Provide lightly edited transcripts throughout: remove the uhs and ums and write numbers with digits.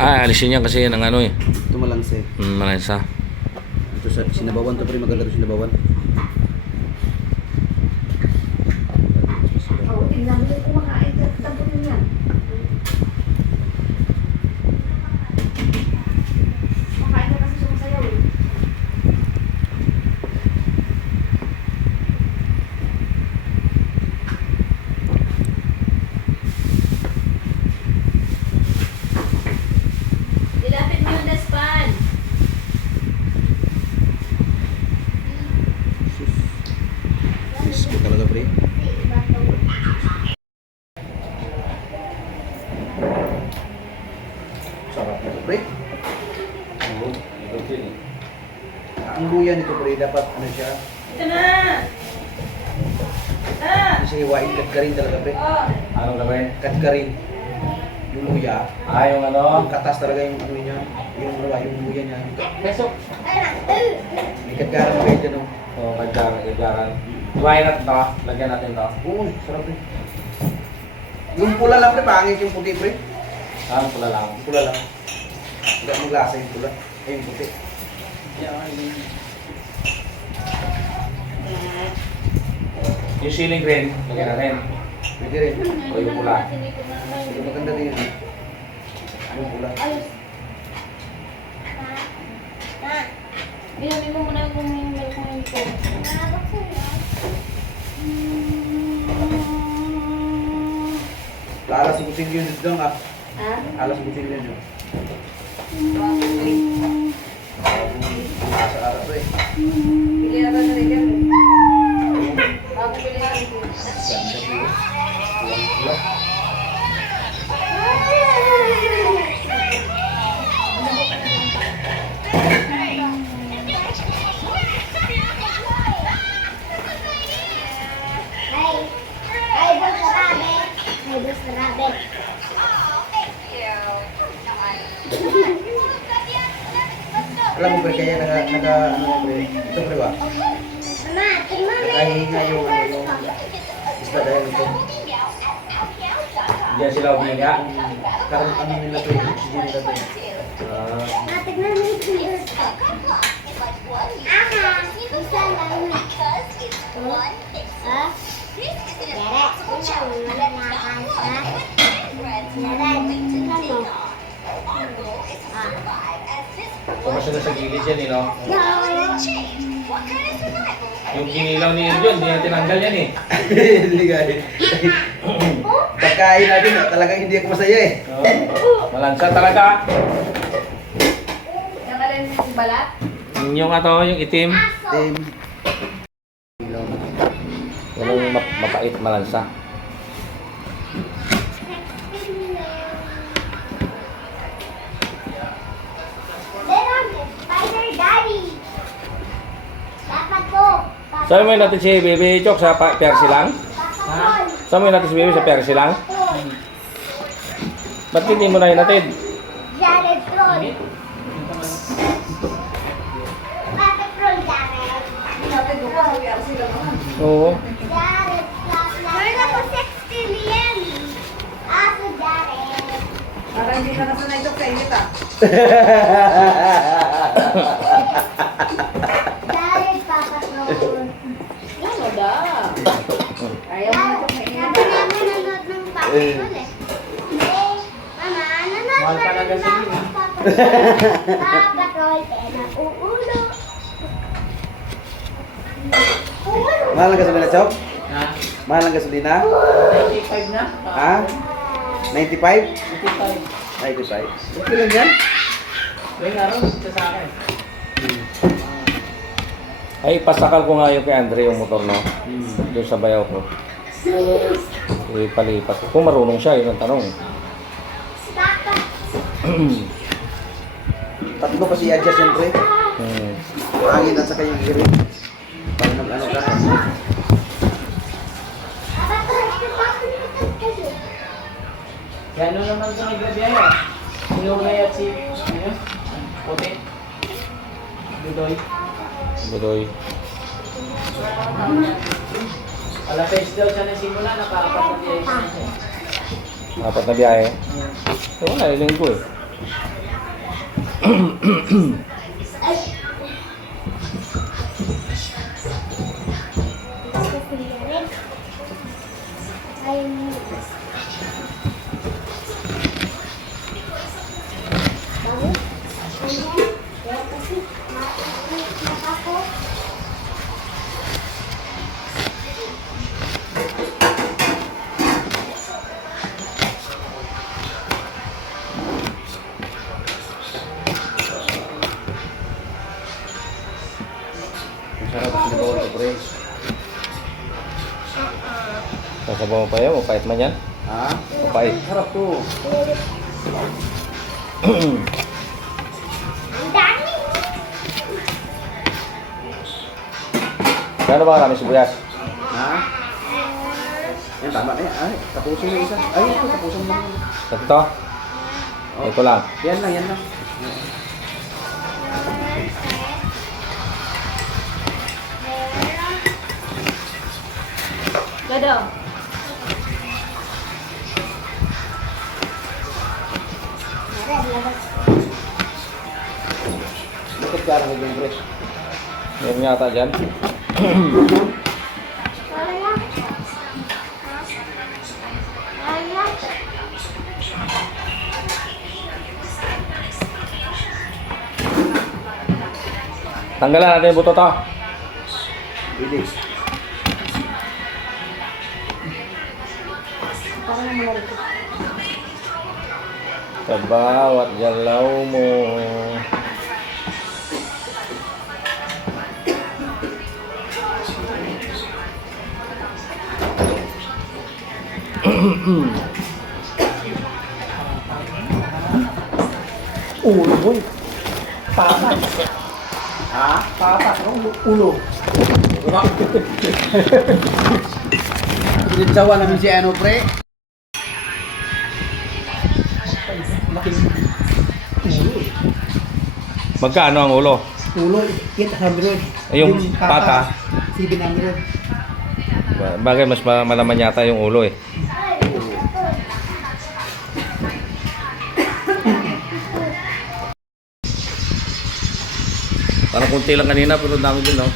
Alisin niya kasi yan ang ano eh. Ito malangse. Malansa. Ito sa sinabawan to, pre, maganda to sinabawan. Oo, tingnan mo yung kumakain ka, tabunin yan. Kumakain ka kasi sumasayaw eh. Dilapit mo yung daspan. Crispy talaga, pre. Sarap nito, pre. Ang luya nito, pre, dapat ano siya, Ito na! hindi siya hiwain, katkarin talaga, pre. Anong gawin? Katkarin. Yung luya, Yung ano? yung katas talaga yung ano niya, yung luya niya. Peso. May katkaran mo kayo dyan, oh. Oo, kagaran. Iwain natin to. Lagyan natin to. Oo, sarap, pre. Yung pula lang, pre, pangit yung puti, pre. Pula lang. Yung pula lang. Hindi mo lasa yung pula. Ay, yung puti. Yung ceiling green, lagyan natin. Pwede rin. O yung pula. Yung maganda din yun. Yung pula. Ayos. Bilangin mo muna kung yung milk mo yung ko. Alas yung kusin yun dito lang, ah. Ha? Alas yung kusin yun. Asa-asa to, eh. Bili na ba na rin yan? Bago bili na rin. Ganda, pre. Pulang-pula. Alam mo, pre, kaya ano, pre. Ito, pre, ba? Nakahinga yung isda dahil ito. Diyan sila umiga. Karoon ano nila to, yung oxygen nila to. Pumasya na sa gilid yan, no? Yung kinilaw ni Irjon, hindi na tinanggal yan eh. Hindi ka eh. Pagkain natin, talagang hindi ako masaya eh. Malansa talaga. Yung alin yung balat? Yung ato, yung itim. Team. Yung mapait, malansa. Saan mo natin si Baby Chok sa Persi lang? Saan mo natin si Baby sa Persi lang? Ba't hindi mo na hinatid? Jared Troll. Bakit Troll, Jared? Sabi ko pa, sabi ako sila naman. Oo. Jared, Jared ako 60 million. Ako, Jared. Para hindi ka nasanay ito kainit ah. Jared, Papa Troll. Ano da? Ayaw mo ito kainit. Sabi namin nanonood ng Papa Troll eh. Mama, nanonood Mahal pa ka na rin kasi ng yun, Papa Troll. Papa Troll, nauulo. Mahal ang gasolina, Chok? Ha? Mahal ang gasolina? 95 na? Ha? 95? 95. 95. Okay lang yan? May naroon siya sa akin. Ay, pasakal ko nga yung kay Andre yung motor, no? Doon sa bayaw ko. Palipat. Kung marunong siya, yun ang tanong. Papa. Tatlo kasi i-adjust yun, pre. Hangin at saka yung giring. Para nag-ano ka. Papa Troll, Kaya ano naman sa may grabiya Sinugay at si... Ano? Puti. Dudoy. Budoy. Alas 6 daw siya nasimula, nakaapat na biyahe siya. Apat na biyahe. So, wala, iling ko eh. Masarap sinigaw ito, pre. Sasabaw mo pa yan, mapait man yan. Ha? Mapait. Sarap to. Ang dami. Gano'n ba karami sibuyas? Ha? Yan, tama na yan. Ay, tapusin mo isa. Ay, ito, tapusin mo. Ito? Ito lang. Yan lang, yan lang. Gado. Bakit ka lang yung pre? Meron yata dyan. Wala. Wala. Tanggalan natin yung buto to. Pwede. Sa bawat galaw mo. Ulo, boy. Papat. Ha? Papat. Ulo. Sinitsawa namin si ano, pre? Laking ulo. Magkano ang ulo? Ulo, 800. Yung pata? 700. Bagay mas malaman yata yung ulo eh. Parang kunti lang kanina pero dami din, no?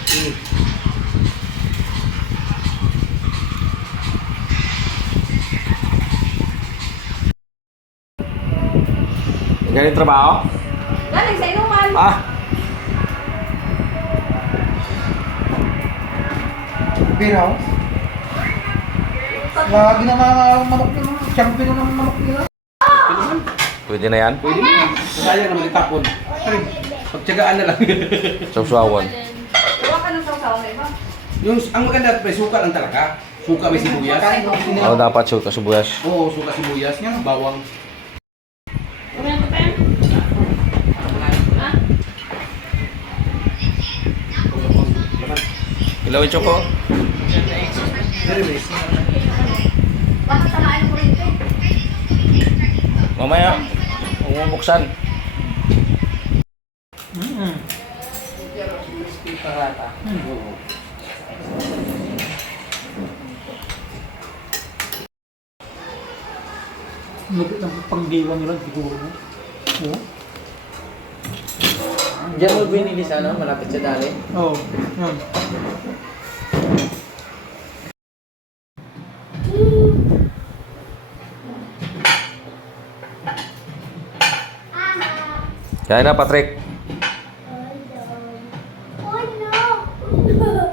Galing trabaho? Galing sa inuman. Ah, Beer house. Lagi na mga manok nila. Champion ng manok nila. pwede na yan. Pwede mo. Sayang naman itapon. Pagtsagaan na lang. Sawsawan. Huwag ka ng sausaw na iba. Yung, ang maganda, pre, suka lang talaga. Suka may sibuyas. Oo, dapat suka sibuyas. Oo, suka sibuyas. Yan, bawang. Ilaw yung choco. Very nice. Bakit samain mo rin ito? Mamaya, umubuksan. Parata. Lupit ng pangdiwan nila siguro. Oo. Diyan mo binili sa ano, malapit sa dali. Oo. Yan. Kaya na, Patrick. Oh no!